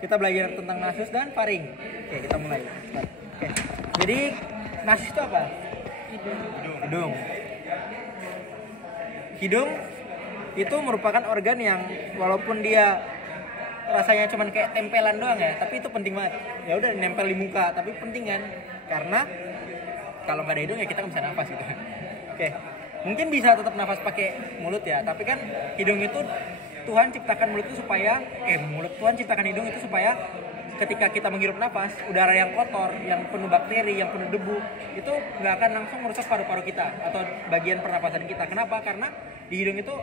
Kita belajar tentang nasus dan faring. Oke, kita mulai. Oke. Jadi nasus itu apa? Hidung. Hidung itu merupakan organ yang walaupun dia rasanya cuman kayak tempelan doang ya, tapi itu penting banget. Ya udah nempel di muka, tapi penting kan? Karena kalau nggak ada hidung ya kita nggak bisa nafas gitu. Oke. Mungkin bisa tetap nafas pakai mulut ya, tapi kan hidung itu Tuhan ciptakan Tuhan ciptakan hidung itu supaya ketika kita menghirup nafas, udara yang kotor, yang penuh bakteri, yang penuh debu, itu nggak akan langsung merusak paru-paru kita atau bagian pernapasan kita. Kenapa? Karena di hidung itu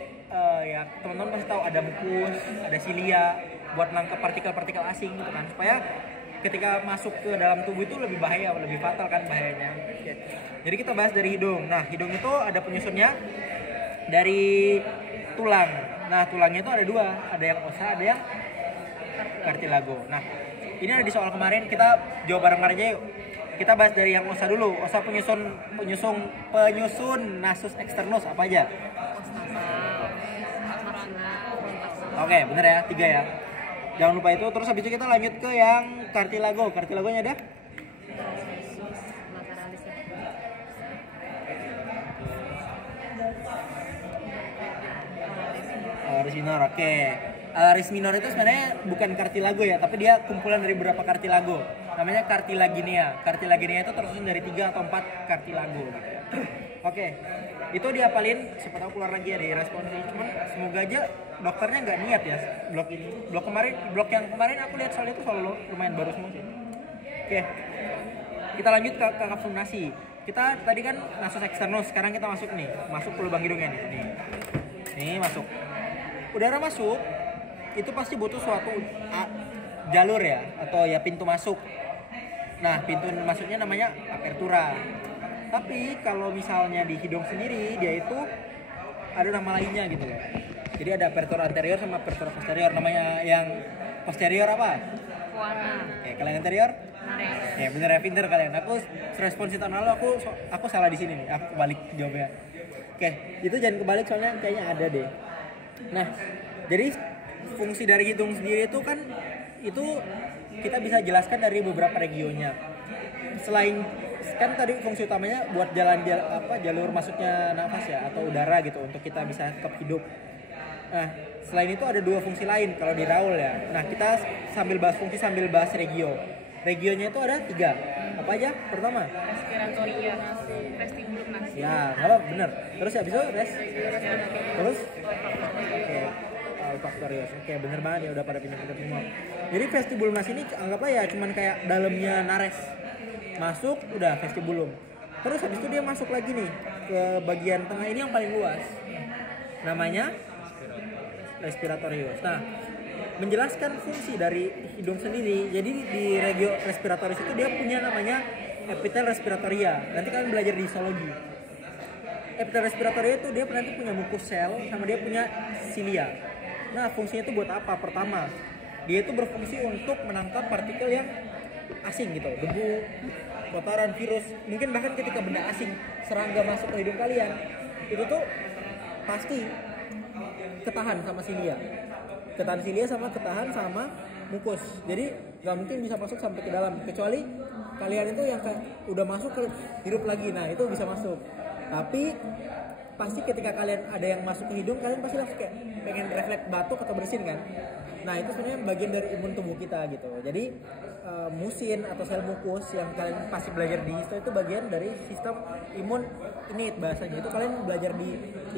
ya teman-teman pasti tahu ada mukus, ada silia buat nangkep partikel-partikel asing gitu kan, supaya ketika masuk ke dalam tubuh itu lebih bahaya, lebih fatal kan bahayanya. Jadi kita bahas dari hidung. Nah, hidung itu ada penyusunnya dari tulang. Nah, tulangnya itu ada dua, ada yang osa, ada yang kartilago. Nah, ini ada di soal kemarin, kita jawab bareng-bareng aja yuk. Kita bahas dari yang osa dulu. Osa penyusun nasus externus apa aja? Oke, bener ya, 3 ya. Jangan lupa itu. Terus habis itu kita lanjut ke yang kartilago. Kartilagonya ada? Alaris minor, oke. Alaris minor itu sebenarnya bukan kartilago ya, tapi dia kumpulan dari beberapa kartilago. Namanya cartilaginea. Cartilaginea itu tersusun dari 3 atau 4 kartilago gitu ya. Oke. Itu diapalin, siapa tahu keluar lagi ya di responsi. Cuman semoga aja dokternya nggak niat ya blok ini. Blok yang kemarin aku lihat soal itu selalu lumayan baru semua sih. Oke. Kita lanjut ke kapsul nasi. Kita tadi kan nasus externus, sekarang kita masuk ke lubang hidungnya nih. Nih masuk. Udara masuk itu pasti butuh suatu jalur ya, atau ya pintu masuk. Nah, pintu masuknya namanya apertura. Tapi kalau misalnya di hidung sendiri, dia itu ada nama lainnya gitu loh. Jadi ada apertura anterior sama apertura posterior. Namanya yang posterior apa? Kuana. Oke, kalau yang anterior? Nares. Ya bener ya, pinter kalian. Aku respons tahun lalu aku salah di sini nih. Aku balik jawabnya. Oke, itu jangan kebalik soalnya kayaknya ada deh. Nah, jadi fungsi dari hidung sendiri itu kan itu kita bisa jelaskan dari beberapa regionnya. Selain kan tadi fungsi utamanya buat jalur masuknya nafas ya atau udara gitu untuk kita bisa tetap hidup. Nah, selain itu ada 2 fungsi lain kalau di Raul ya. Nah, kita sambil bahas fungsi sambil bahas regio. Regionya itu ada 3. Apa aja? Pertama, Respiratoria, vestibulum nasi. ya, apa bener. Terus habis itu terus oke, olfaktorius. Oke, bener banget ya, udah pada pindah-pindah semua. Jadi vestibulum nasi ini anggaplah ya cuman kayak dalamnya nares. Masuk udah vestibulum. Terus habis itu dia masuk lagi nih ke bagian tengah ini yang paling luas. Namanya respiratorius. Nah, menjelaskan fungsi dari hidung sendiri. Jadi di regio respiratoris itu dia punya namanya epitel respiratoria. Nanti kalian belajar di histologi. Epitel respiratoria itu dia nanti punya mucus sel sama dia punya silia. Nah, fungsinya itu buat apa? Pertama, dia itu berfungsi untuk menangkap partikel yang asing gitu, debu, kotoran, virus. Mungkin bahkan ketika benda asing serangga masuk ke hidung kalian, itu tuh pasti ketahan sama silia. Ketahan sama mukus. Jadi nggak mungkin bisa masuk sampai ke dalam, kecuali kalian itu yang kayak udah masuk ke hirup lagi, nah itu bisa masuk. Tapi pasti ketika kalian ada yang masuk ke hidung, kalian pasti langsung kayak pengen refleks batuk atau bersin kan. Nah itu sebenarnya bagian dari imun tubuh kita gitu. Jadi musin atau sel mukus yang kalian pasti belajar di histo itu bagian dari sistem imun innate bahasanya. Itu kalian belajar di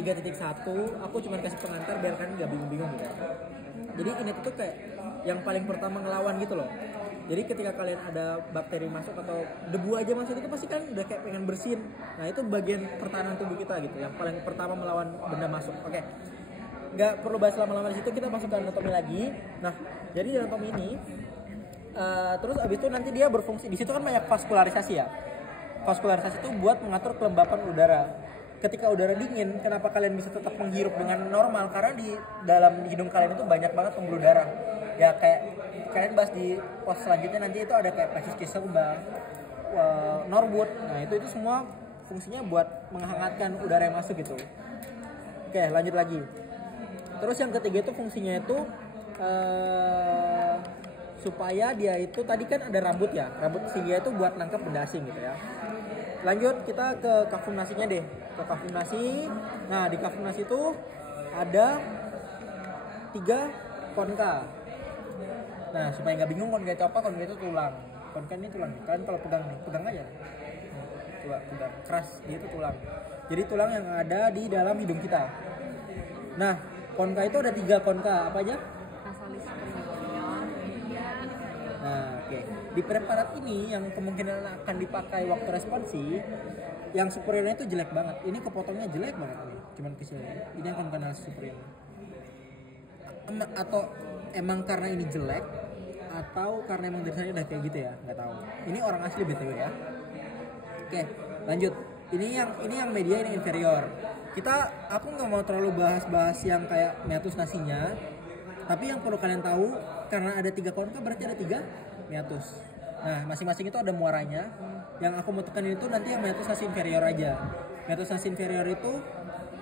3.1. Aku cuma kasih pengantar biar kalian nggak bingung-bingung gitu. Jadi innate itu kayak yang paling pertama ngelawan gitu loh. Jadi ketika kalian ada bakteri masuk atau debu aja masuk itu pasti kan udah kayak pengen bersin. Nah itu bagian pertahanan tubuh kita gitu, yang paling pertama melawan benda masuk. Oke, nggak perlu bahas lama-lama di situ, kita masuk ke anatomi lagi. Nah, jadi di anatomi ini terus abis itu nanti dia berfungsi. Di situ kan banyak vaskularisasi ya. Vaskularisasi itu buat mengatur kelembapan udara. Ketika udara dingin, kenapa kalian bisa tetap menghirup dengan normal? Karena di dalam hidung kalian itu banyak banget pembuluh darah. Ya kayak kalian bahas di pos selanjutnya nanti itu ada kayak plexus Kisselbach, Norwood. Nah itu semua fungsinya buat menghangatkan udara yang masuk gitu. Oke, lanjut lagi. Terus yang ketiga itu fungsinya itu supaya dia itu tadi kan ada rambut ya, rambut singa itu buat nangkep benda asing gitu ya. Lanjut kita ke kafum nasinya deh, ke kafum nasi. Nah di kafum nasi itu ada 3 konka. Nah supaya nggak bingung konka itu apa, konka itu tulang. Konka ini tulang, kalian kalau pegang nih, pegang aja. Coba pegang keras, dia itu tulang. Jadi tulang yang ada di dalam hidung kita. Nah konka itu ada 3 konka, apa aja? Nasalis superior, media. Nah, oke. Di preparat ini yang kemungkinan akan dipakai waktu responsi, yang superiornya itu jelek banget. Ini kepotongnya jelek banget nih, cuman kecil. Ini yang konkanal superior. Atau emang karena ini jelek, atau karena emang desainnya udah kayak gitu ya, nggak tahu. Ini orang asli BTW ya. Oke, lanjut. Ini yang media, ini inferior. Aku nggak mau terlalu bahas-bahas yang kayak meatus nasinya. Tapi yang perlu kalian tahu, karena ada 3 konka berarti ada 3 meatus. Nah masing-masing itu ada muaranya. Yang aku mau tekan itu nanti yang meatus nasi inferior aja. Meatus nasi inferior itu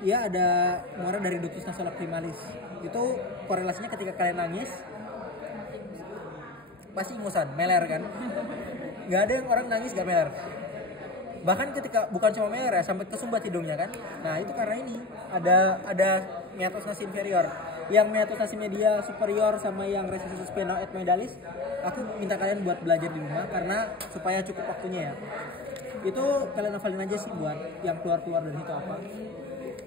ya ada muara dari ductus nasolacrimalis. Itu korelasinya ketika kalian nangis pasti ingusan, meler kan. Gak ada yang orang nangis gak meler. Bahkan ketika bukan cuma meler ya, sampai kesumbat hidungnya kan. Nah itu karena ini ada meatus nasi inferior. Yang meatus nasi media superior sama yang recessus sphenoethmoidalis, aku minta kalian buat belajar di rumah karena supaya cukup waktunya ya. Itu kalian hafalin aja sih buat yang keluar dari situ apa.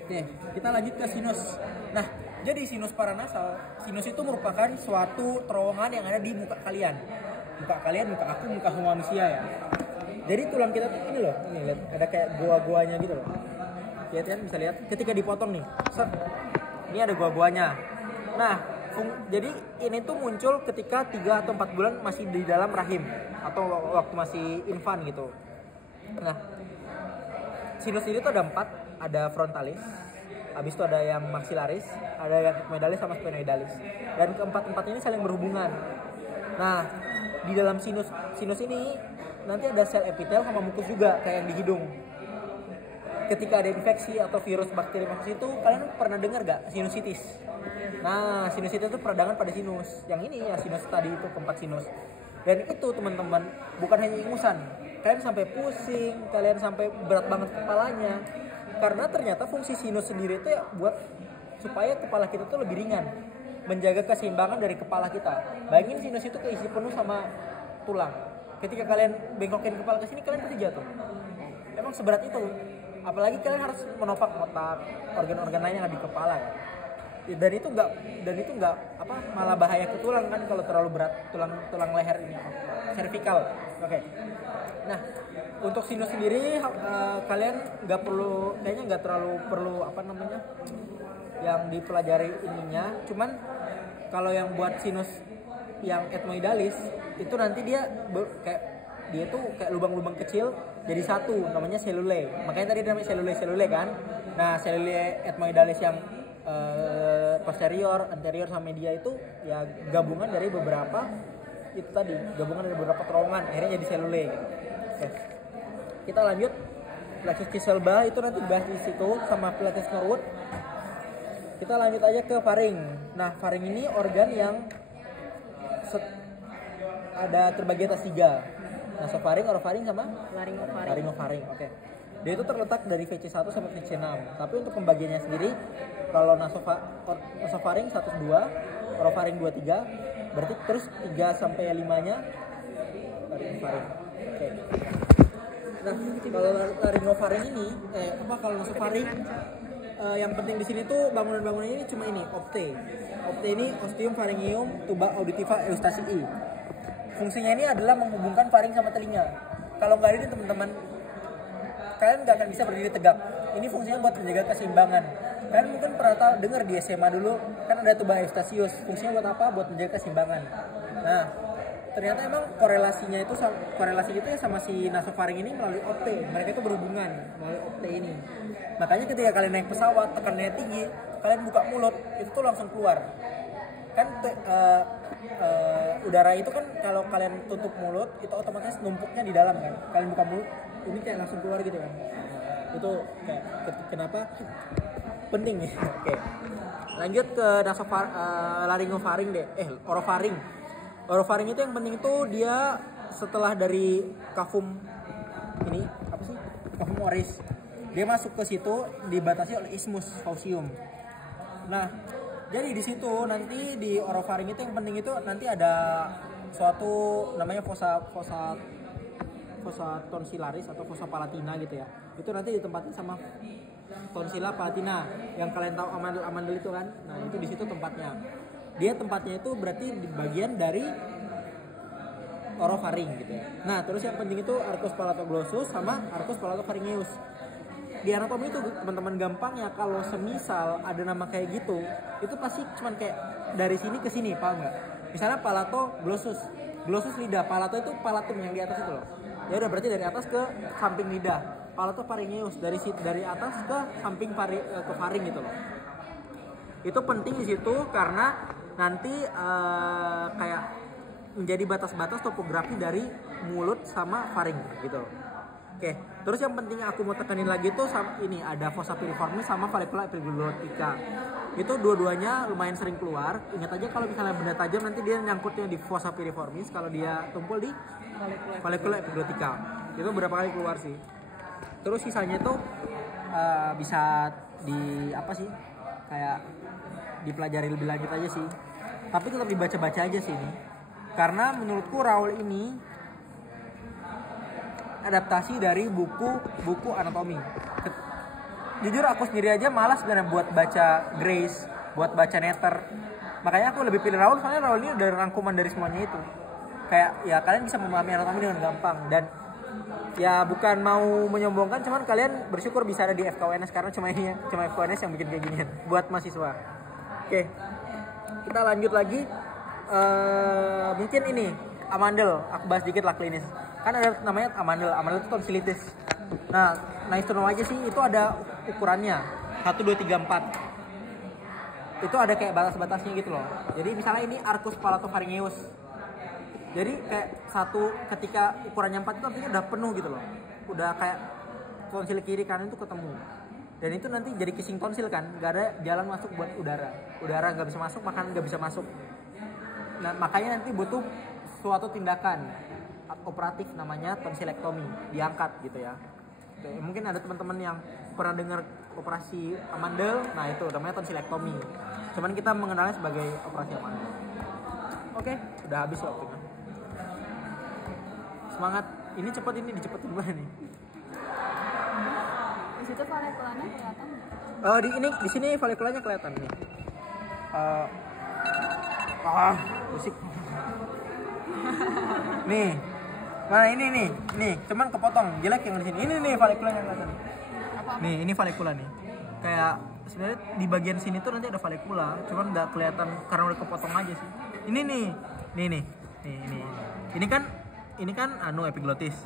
Oke, kita lanjut ke sinus. Nah, jadi sinus paranasal, sinus itu merupakan suatu terowongan yang ada di muka kalian. Muka kalian, muka aku, muka semua manusia ya. Jadi tulang kita tuh ini loh, ini lihat ada kayak gua-guanya gitu loh. Lihat kan, bisa lihat ketika dipotong nih. Set. Ini ada gua-guanya. Nah, jadi ini tuh muncul ketika 3 atau 4 bulan masih di dalam rahim atau waktu masih infan gitu. Nah, sinus ini tuh ada 4, ada frontalis, habis itu ada yang maxillaris, ada yang ethmoidalis sama sphenoidalis. Dan keempat-empat ini saling berhubungan. Nah, di dalam sinus ini nanti ada sel epitel sama mukus juga kayak yang di hidung. Ketika ada infeksi atau virus bakteri masuk itu, kalian pernah dengar gak sinusitis? Nah, sinusitis itu peradangan pada sinus. Yang ini ya sinus tadi itu, keempat sinus. Dan itu teman-teman bukan hanya ingusan. Kalian sampai pusing, kalian sampai berat banget kepalanya. Karena ternyata fungsi sinus sendiri itu ya buat supaya kepala kita tuh lebih ringan. Menjaga keseimbangan dari kepala kita. Bayangin sinus itu keisi penuh sama tulang. Ketika kalian bengkokin kepala ke sini, kalian pasti jatuh. Emang seberat itu. Apalagi kalian harus menopang otak, organ-organ lain yang ada di kepala kan. Dan itu enggak malah bahaya ke tulang kan kalau terlalu berat, tulang leher ini cervical. Oke. Nah, untuk sinus sendiri kalian nggak terlalu perlu yang dipelajari ininya. Cuman kalau yang buat sinus yang ethmoidalis itu nanti dia tuh kayak lubang-lubang kecil jadi satu, namanya selulae. Makanya tadi namanya selulae kan. Nah, selulae ethmoidalis yang posterior, anterior sama media itu ya gabungan dari beberapa terowongan akhirnya jadi selulae gitu. Oke. Kita lanjut. Plexus Kieselbach itu nanti bahas di situ sama plexus Norwood. Kita lanjut aja ke faring. Nah, faring ini organ yang ada terbagi atas 3. Nasofaring, orofaring sama laringofaring. Oke. Dia itu terletak dari VC1 sampai VC6. Tapi untuk pembagiannya sendiri, kalau nasofaring 1 2, orofaring 2 3, berarti terus 3 sampai 5-nya laringofaring. Oke. Nah, kalau laringofaring ini kalau nasofaring yang penting di sini tuh bangunan-bangunannya ini cuma ini, opte. Opte ini ostium pharyngeum tuba auditiva eustacii. Fungsinya ini adalah menghubungkan faring sama telinga. Kalau nggak ini teman-teman, kalian nggak akan bisa berdiri tegak. Ini fungsinya buat menjaga keseimbangan. Kalian mungkin pernah dengar di SMA dulu, kan ada tuba eustachius. Fungsinya buat apa? Buat menjaga keseimbangan. Nah, ternyata emang korelasi itu ya sama si nasofaring ini melalui opte. Mereka itu berhubungan melalui opte ini. Makanya ketika kalian naik pesawat, tekanannya tinggi, kalian buka mulut, itu tuh langsung keluar. Kan udara itu kan kalau kalian tutup mulut itu otomatis numpuknya di dalam kan. Kalian buka mulut ini kayak langsung keluar gitu kan. Itu kayak kenapa penting ya. Oke. Lanjut ke laringofaring deh. Orofaring. Orofaring itu yang penting itu dia setelah dari kafum ini apa sih? Kafum oris. Dia masuk ke situ dibatasi oleh isthmus faucium. Nah, jadi di situ nanti di orofaring itu yang penting itu nanti ada suatu namanya fossa tonsillaris atau fossa palatina gitu ya. Itu nanti ditempatin sama tonsilla palatina yang kalian tahu amandel itu kan. Nah, itu di situ tempatnya. Dia tempatnya itu berarti di bagian dari orofaring gitu ya. Nah, terus yang penting itu arcus palatoglossus sama arcus palatopharyngeus. Di anatomi itu teman-teman gampang ya, kalau semisal ada nama kayak gitu, itu pasti cuman kayak dari sini ke sini, paham nggak? Misalnya palatoglossus, glossus lidah, palato itu palatum yang di atas itu loh. Ya udah berarti dari atas ke samping lidah. Palatopharyngeus dari atas ke samping ke faring gitu loh. Itu penting di situ karena nanti kayak menjadi batas-batas topografi dari mulut sama faring gitu. Oke, terus yang penting aku mau tekanin lagi tuh ini ada fossa piriformis sama vallecula epiglottica. Itu dua-duanya lumayan sering keluar. Ingat aja kalau misalnya benda tajam nanti dia nyangkutnya di fossa piriformis, kalau dia tumpul di vallecula epiglottica. Itu berapa kali keluar sih. Terus sisanya tuh bisa di apa sih? Kayak dipelajari lebih lanjut aja sih. Tapi tetap dibaca-baca aja sih ini. Karena menurutku Raoul ini adaptasi dari buku anatomi. Jujur aku sendiri aja malas sebenarnya buat baca Grace, buat baca Netter. Makanya aku lebih pilih Raoul, soalnya Raoul ini udah rangkuman dari semuanya itu. Kayak ya kalian bisa memahami anatomi dengan gampang, dan ya bukan mau menyombongkan, cuman kalian bersyukur bisa ada di FKUNS karena cuma FKUNS yang bikin kayak ginian buat mahasiswa. Oke. Kita lanjut lagi. Mungkin ini amandel, aku bahas dikit lah klinis. Kan ada namanya amandel itu tonsilitis. Nah nice to know aja sih, itu ada ukurannya 1, 2, 3, 4. Itu ada kayak batas-batasnya gitu loh. Jadi misalnya ini arcus palatopharyngeus. Jadi kayak ketika ukurannya 4 itu artinya udah penuh gitu loh. Udah kayak tonsil kiri kanan itu ketemu. Dan itu nanti jadi kissing tonsil kan, gak ada jalan masuk buat udara. Udara gak bisa masuk, makanan gak bisa masuk. Nah makanya nanti butuh suatu tindakan operatif namanya tonsilektomi, diangkat gitu ya. Oke, mungkin ada teman-teman yang pernah dengar operasi amandel, nah itu namanya tonsilektomi. Cuman kita mengenalnya sebagai operasi amandel. Oke, udah habis waktunya. Semangat, ini cepet, ini dicepetin banget nih. Di situ valleculanya kelihatan nggak? Di sini valleculanya kelihatan nih. Musik. Nih. Nah ini nih, cuman kepotong, jelek yang di sini. Ini nih valleculanya kelihatan. Nih, ini vallecula nih. Kayak sebenarnya di bagian sini tuh nanti ada vallecula, cuman nggak kelihatan karena udah kepotong aja sih. Ini nih. Ini kan epiglotis.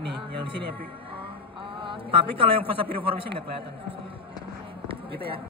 Ini yang di sini Tapi kalau yang fossa piriformisnya nggak kelihatan. Gitu ya.